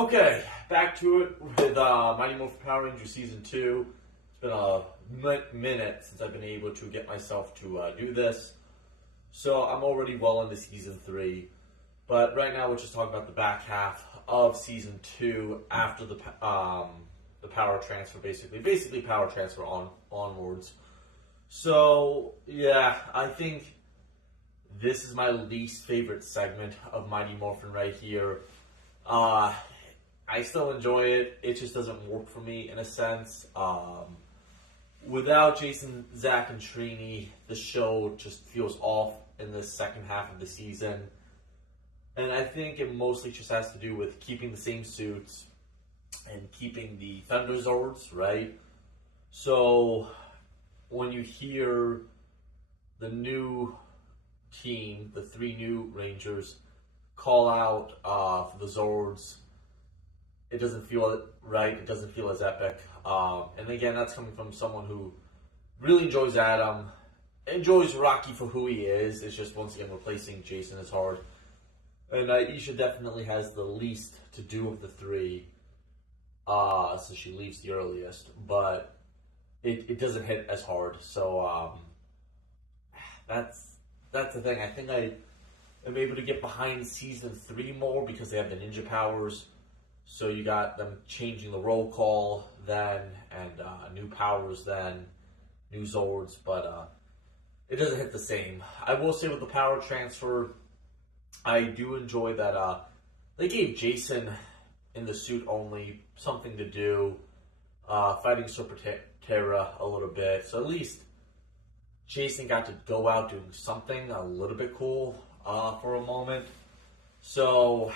Okay, back to it with Mighty Morphin Power Rangers Season 2. It's been a minute since I've been able to get myself to do this. So I'm already well into Season 3. But right now we're just talking about the back half of Season 2 after the power transfer, basically power transfer onwards. So, yeah, I think this is my least favorite segment of Mighty Morphin right here. I still enjoy it. It just doesn't work for me in a sense. Without Jason, Zach, and Trini, the show just feels off in the second half of the season. And I think it mostly just has to do with keeping the same suits and keeping the Thunder Zords, right? So when you hear the new team, the three new Rangers, call out for the Zords, it doesn't feel right. It doesn't feel as epic. And again, that's coming from someone who really enjoys Adam, enjoys Rocky for who he is. It's just, once again, replacing Jason is hard. And Aisha definitely has the least to do of the three, so she leaves the earliest. But it doesn't hit as hard. So that's the thing. I think I am able to get behind Season 3 more because they have the ninja powers. So you got them changing the roll call then, and new powers then, new Zords, but it doesn't hit the same. I will say with the power transfer, I do enjoy that they gave Jason in the suit only something to do, fighting Super Terra a little bit. So at least Jason got to go out doing something a little bit cool for a moment. So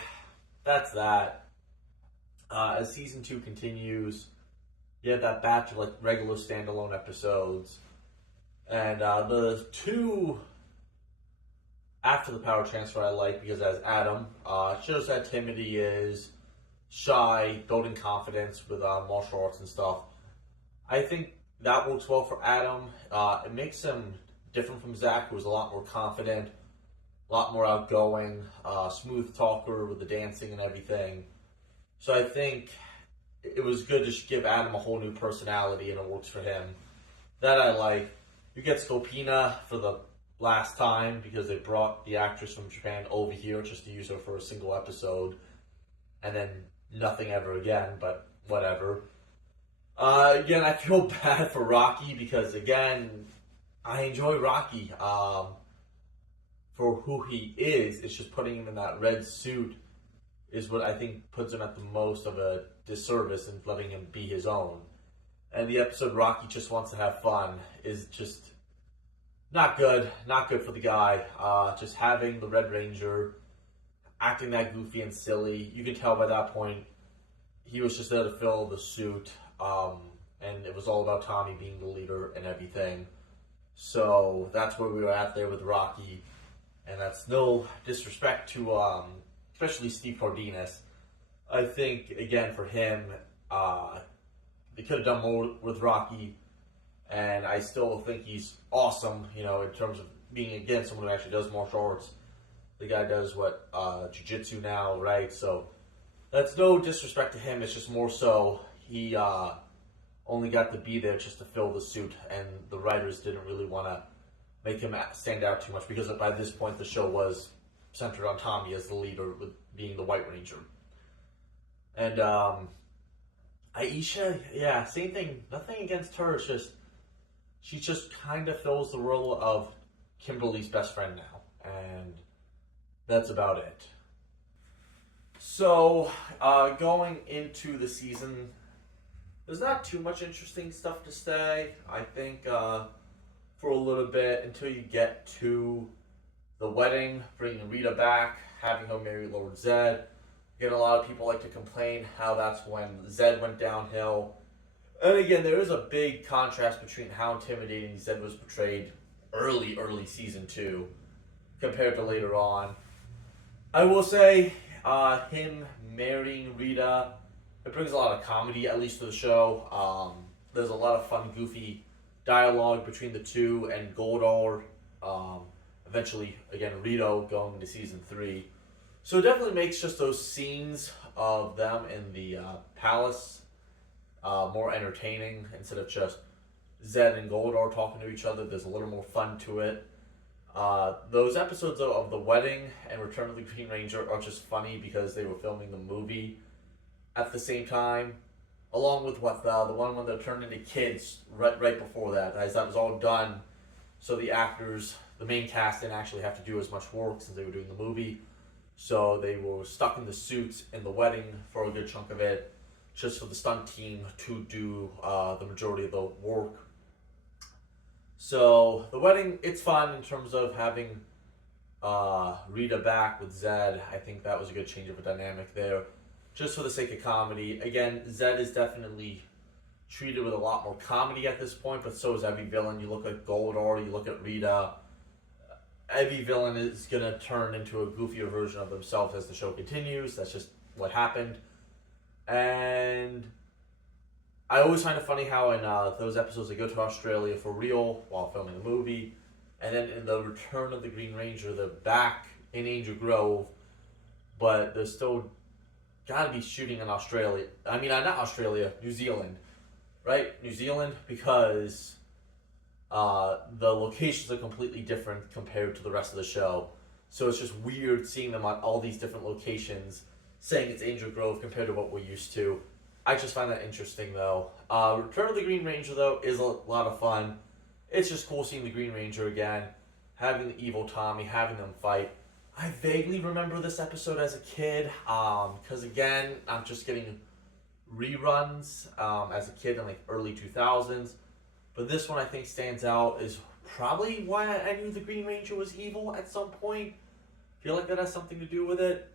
that's that. As Season 2 continues, you have that batch of regular standalone episodes. And the two after the power transfer I like because as Adam, shows how timid he is, shy, building confidence with martial arts and stuff. I think that works well for Adam. It makes him different from Zach, who was a lot more confident, a lot more outgoing, smooth talker with the dancing and everything. So I think it was good to give Adam a whole new personality, and it works for him. That I like. You get Scopina for the last time because they brought the actress from Japan over here just to use her for a single episode, and then nothing ever again, but whatever. Again, I feel bad for Rocky because, again, I enjoy Rocky for who he is. It's just putting him in that red suit is what I think puts him at the most of a disservice and letting him be his own. And the episode Rocky just wants to have fun is just not good. Not good for the guy. Just having the Red Ranger acting that goofy and silly. You can tell by that point he was just there to fill the suit. And it was all about Tommy being the leader and everything. So that's where we were at there with Rocky. And that's no disrespect to especially Steve Cardenas. I think, again, for him, they could have done more with Rocky, and I still think he's awesome, in terms of being, again, someone who actually does martial arts. The guy does jiu-jitsu now, right? So that's no disrespect to him. It's just more so he only got to be there just to fill the suit, and the writers didn't really want to make him stand out too much because by this point the show was centered on Tommy as the leader, with being the White Ranger. And Aisha, yeah, same thing. Nothing against her. It's just she just kind of fills the role of Kimberly's best friend now, and that's about it. So going into the season, there's not too much interesting stuff to say. I think for a little bit until you get to the wedding, bringing Rita back, having her marry Lord Zed. Again, a lot of people like to complain how that's when Zed went downhill. And again, there is a big contrast between how intimidating Zed was portrayed early Season 2 compared to later on. I will say, him marrying Rita, it brings a lot of comedy, at least to the show. There's a lot of fun, goofy dialogue between the two and Goldar. Eventually, again, Rito going into Season 3. So it definitely makes just those scenes of them in the palace more entertaining instead of just Zed and Goldar talking to each other. There's a little more fun to it. Those episodes of The Wedding and Return of the Green Ranger are just funny because they were filming the movie at the same time, along with what the one when they're turned into kids right before that, as that was all done. So the actors, the main cast, didn't actually have to do as much work since they were doing the movie. So they were stuck in the suits in The Wedding for a good chunk of it, just for the stunt team to do the majority of the work. So The Wedding, it's fun in terms of having Rita back with Zed. I think that was a good change of a dynamic there, just for the sake of comedy. Again, Zed is definitely treated with a lot more comedy at this point, but so is every villain. You look at Goldar, you look at Rita. Every villain is going to turn into a goofier version of themselves as the show continues. That's just what happened. And I always find it funny how in those episodes they go to Australia for real while filming the movie. And then in the Return of the Green Ranger, they're back in Angel Grove, but they're still got to be shooting in Australia. I mean, not Australia, New Zealand. Right? New Zealand, because the locations are completely different compared to the rest of the show. So it's just weird seeing them on all these different locations, saying it's Angel Grove compared to what we're used to. I just find that interesting, though. Return of the Green Ranger, though, is a lot of fun. It's just cool seeing the Green Ranger again, having the evil Tommy, having them fight. I vaguely remember this episode as a kid, because again, I'm just getting reruns as a kid in like early 2000s. But this one I think stands out is probably why I knew the Green Ranger was evil at some point. I feel like that has something to do with it.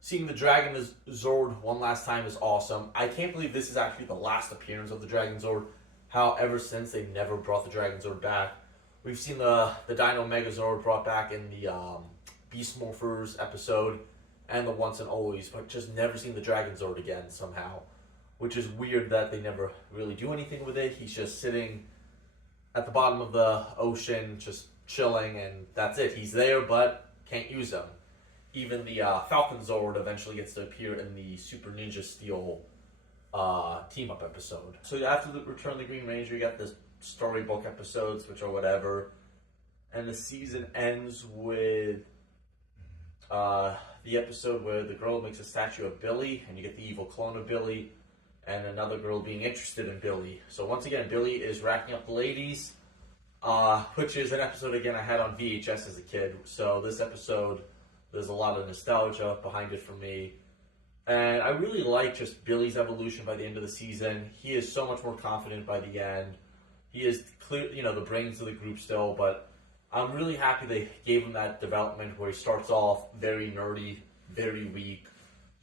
Seeing the Dragon Zord one last time is awesome. I can't believe this is actually the last appearance of the Dragon Zord. How ever since they've never brought the Dragon Zord back. We've seen the Dino Megazord brought back in the Beast Morphers episode and the Once and Always, but just never seen the Dragon Zord again somehow. Which is weird that they never really do anything with it. He's just sitting at the bottom of the ocean, just chilling, and that's it. He's there, but can't use him. Even the Falcon Zord eventually gets to appear in the Super Ninja Steel team-up episode. So after the Return of the Green Ranger, you got the storybook episodes, which are whatever. And the season ends with the episode where the girl makes a statue of Billy, and you get the evil clone of Billy, and another girl being interested in Billy. So once again, Billy is racking up the ladies, which is an episode, again, I had on VHS as a kid. So this episode, there's a lot of nostalgia behind it for me. And I really like just Billy's evolution by the end of the season. He is so much more confident by the end. He is clear, the brains of the group still, but I'm really happy they gave him that development where he starts off very nerdy, very weak.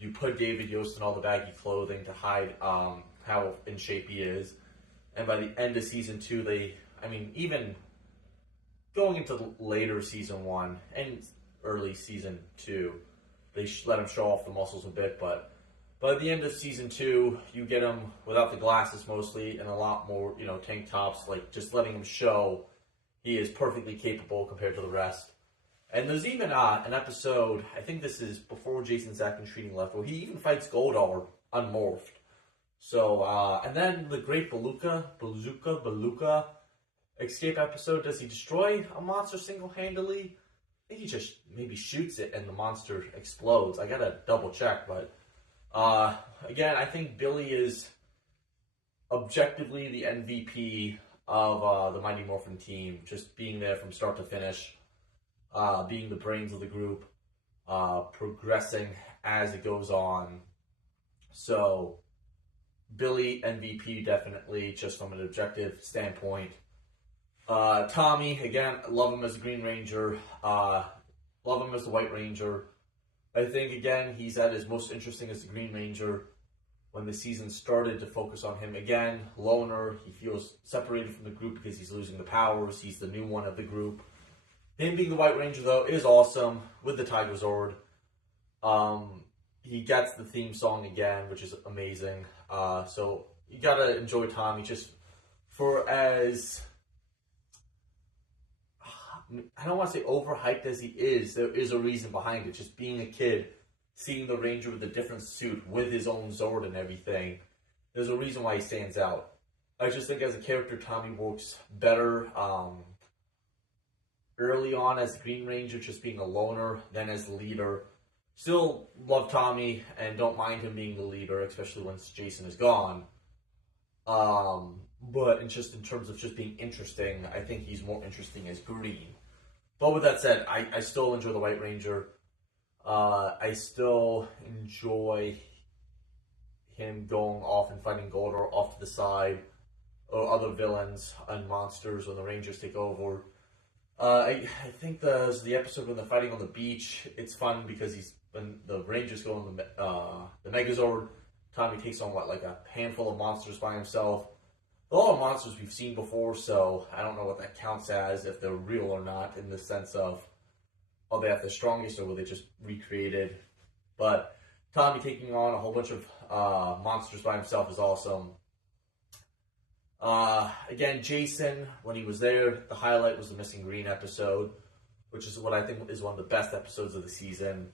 You put David Yost in all the baggy clothing to hide how in shape he is. And by the end of season 2, even going into later season 1 and early season 2, they let him show off the muscles a bit. But by the end of season 2, you get him without the glasses mostly and a lot more, tank tops, like just letting him show he is perfectly capable compared to the rest. And there's even an episode, I think this is before Jason, Zach, and Trini left, where he even fights Goldar unmorphed. So, and then the Great Beluga escape episode, does he destroy a monster single-handedly? I think he just maybe shoots it and the monster explodes. I gotta double check, but again, I think Billy is objectively the MVP of the Mighty Morphin team, just being there from start to finish. Being the brains of the group, progressing as it goes on. So, Billy MVP definitely, just from an objective standpoint. Tommy, again, love him as the Green Ranger, love him as the White Ranger. I think, again, he's at his most interesting as the Green Ranger when the season started to focus on him again. Loner, he feels separated from the group because he's losing the powers. He's the new one of the group. Him being the White Ranger, though, is awesome with the Tiger Zord. He gets the theme song again, which is amazing. So you gotta enjoy Tommy just for as I don't want to say overhyped as he is. There is a reason behind it. Just being a kid, seeing the Ranger with a different suit, with his own Zord and everything, there's a reason why he stands out. I just think as a character, Tommy works better early on as the Green Ranger, just being a loner, than as the leader. Still love Tommy and don't mind him being the leader, especially once Jason is gone. But in terms of just being interesting, I think he's more interesting as Green. But with that said, I still enjoy the White Ranger. I still enjoy him going off and fighting Goldar off to the side, or other villains and monsters when the Rangers take over. I think the episode when they're fighting on the beach, it's fun because when the Rangers go on the Megazord, Tommy takes on like a handful of monsters by himself. They're all monsters we've seen before, so I don't know what that counts as, if they're real or not, in the sense of, are they at the strongest or were they just recreated? But Tommy taking on a whole bunch of monsters by himself is awesome. Again, Jason, when he was there, the highlight was the Missing Green episode, which is what I think is one of the best episodes of the season.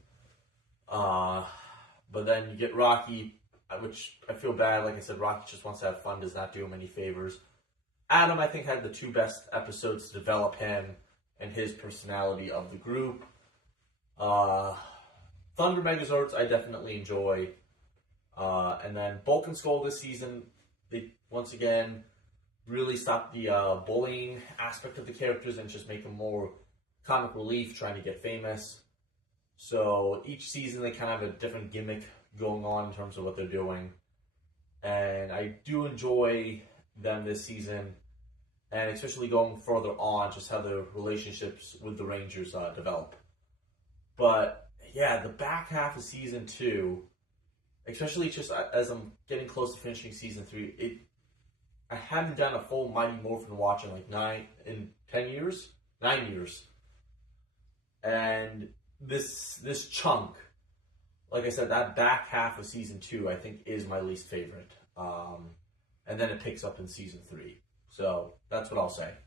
But then you get Rocky, which I feel bad. Like I said, Rocky just wants to have fun, does not do him any favors. Adam, I think, had the two best episodes to develop him and his personality of the group. Thunder Megazords, I definitely enjoy. And then Bulk and Skull this season, they once again really stopped the bullying aspect of the characters and just make them more comic relief, trying to get famous. So each season they kind of have a different gimmick going on in terms of what they're doing. And I do enjoy them this season, and especially going further on, just how the relationships with the Rangers develop. But yeah, the back half of season 2, especially just as I'm getting close to finishing season 3, I haven't done a full Mighty Morphin watch in like 9 years. And this chunk, like I said, that back half of season 2, I think, is my least favorite. And then it picks up in season 3. So that's what I'll say.